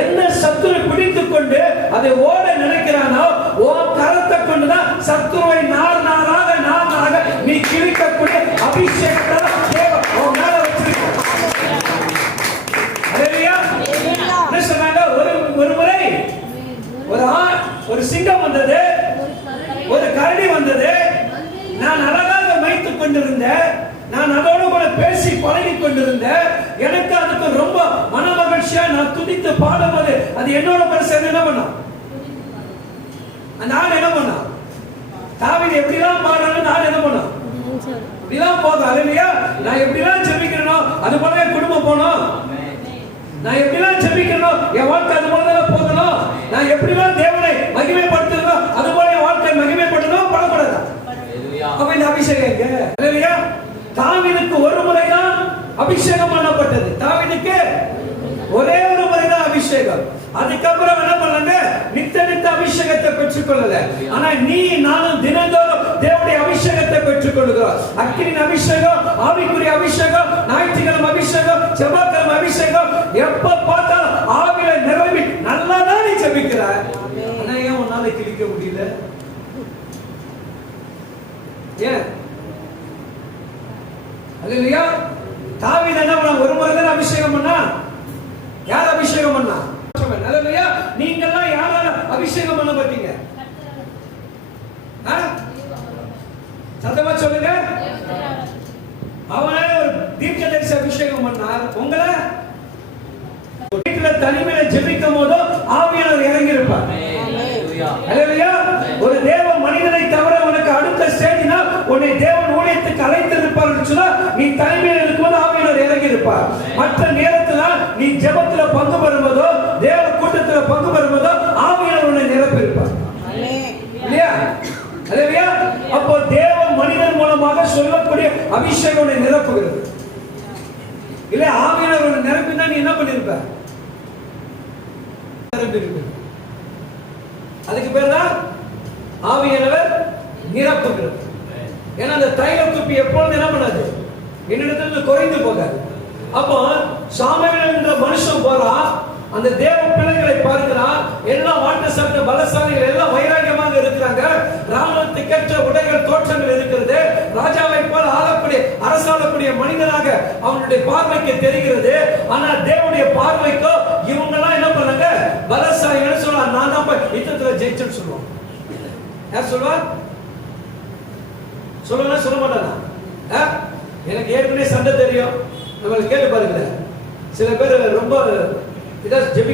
என்ன சத்துரு பிடித்துக் கொண்டு அதை ஓட நினைக்கிறானோ உன் கரத்தை கொண்டுதான் சத்துருவை நார் நாராக நீ கிழிக்கக்கூடிய அபிஷேகத்தை தேவன் உன் மேல வச்சிருக்க. என்ன சொன்னாங்க? ஒரு முறை ஒரு சிங்கம் வந்தது, ஒரு கரடி வந்தது. நான் அழகாக மேய்த்துக் கொண்டிருந்தேன், நான் அதோடு கூட பேசி பழகி கொண்டிருந்தேன். எனக்கு அதுக்கு ரொம்ப மன மகிழ்ச்சியா நான் துதித்து பாடும்போது அது என்னோட மனசு என்ன பண்ணா, நான் என்ன பண்ணா, தாவீது எப்படிலாம் பாடுறான்னு நான் என்ன பண்ணா, இப்படிலாம் போதும். அல்லேலூயா. நான் எப்படிலாம் ஜெபிக்கிறேனோ அது போல என் குடும்பம் போகணும். நான் எப்படிலாம் ஜெபிக்கிறேனோ என் வாழ்க்கை அது போல போகணும். நான் எப்படிலாம் தேவனை மகிமைப்படுத்தணுமோ அது போல என் வாழ்க்கை மகிமைப்படணும். படப்படாதா? அப்ப இந்த அபிஷேகம் எங்க? அல்லேலூயா. தாவீதுக்கு ஒரு முறைதான் அபிஷேகம் பண்ணப்பட்டது. தாவீதுக்கு ஒரே ஒரு முறைதான் அபிஷேகம். அதுக்கப்புறம் என்ன பண்ணாங்க? நித்த அபிஷேகத்தை பெற்றுக் கொள்ளல. ஆனா நீ நானும் தினந்தோறும் தேவனுடைய அபிஷேகத்தை பெற்றுக் கொள்கிறோம். அக்கினியின் அபிஷேகம், ஆவிக்குரிய அபிஷேகம், ஞாயிற்றுக்கிழமை அபிஷேகம், செவ்வாய்க்கிழமை அபிஷேகம். எப்ப பார்த்தாலும் ஆவியில நிரம்பி நல்லா தான் நீ ஜெபிக்கிறாய். ஆனா ஏன் உன்னால கிழிக்க முடியல? ஏன்? அல்லேலூயா. தாவீது என்ன பண்ணா? ஒரு முறை தான் அபிஷேகம் பண்ணா. யார் அபிஷேகம் பண்ணா? அல்லேலூயா. நீங்க எல்லாம் யாரால அபிஷேகம் பண்ணப்பட்டீங்க? சத்தமா சொல்லுங்க. அவனே ஒரு தீர்க்கதரிசி அபிஷேகம் பண்ணார். உங்களை வீட்டுல தனிமையில ஜெபிக்கும் போது ஆவியானவர் இறங்கி இருப்பார். அல்லேலூயா. ஒரு தேவ மனிதனை தவிர உனக்கு அடுத்த ஸ்டேஜ்னா உன்னை தேவன் ஊழியத்துக்கு அழைத்திருப்பார் என்று சொன்னா நீ தனிமையில் இருக்கும்போது ஆவியானவர் இறங்கி இருப்பார். மற்ற நேரத்துல நீ ஜெபத்துல பங்கு பெறும்போதோ தேவ கூட்டத்துல பங்கு பெறும்போதோ ஆவியானவர் உன்னை நிரப்பியிருப்பார். இல்லையா? அல்லேலூயா. அப்போ தேவ மனிதன் மூலமாக சொல்லக்கூடிய அபிஷேகம் உன்னை நிரப்புகிறது. இல்ல ஆவியானவர் உன்னை நிரப்பினா நீ என்ன பண்ணிருப்ப? அதுக்கு பேர் தான் ஆவியானவர் நிரப்புகிறது. ஏன்னா அந்த தைல துப்பி எப்பொழுது என்ன பண்ணாது? என்னிடத்துல குறைந்து போகாது. அப்போ சாமுவேல் என்ற மனுஷன் போறான், அந்த தேவ பிள்ளைகளை பார்க்கிறான். எல்லாம் வாட்ட சட்ட பலசாலிகள் எல்லாம் வைராகியமாக இருக்கிறாங்க. ராணுவத்துக்கேற்ற உடைகள் தோற்றங்கள் இருக்கிறது. ராஜாவை போல ஆளக்கூடிய அரசாளக்கூடிய மனிதனாக அவனுடைய பார்வைக்கு தெரிகிறது. ஆனா தேவனுடைய பார்வைக்கோ இவங்க எல்லாம் என்ன பண்ணாங்க? பலசாலிகள் சொல்லுவாங்க. நான் தான் போய் யுத்தத்துல ஜெயிச்சேன்னு சொல்லுவான். யார் சொல்லுவா? சொல்லுவா சொல்ல மாட்டானா? எனக்கு ஏற்கனவே சண்டை தெரியும். நம்மளுக்கு கேட்டு பாருங்க. சில பேர் ரொம்ப இதை ஜெபி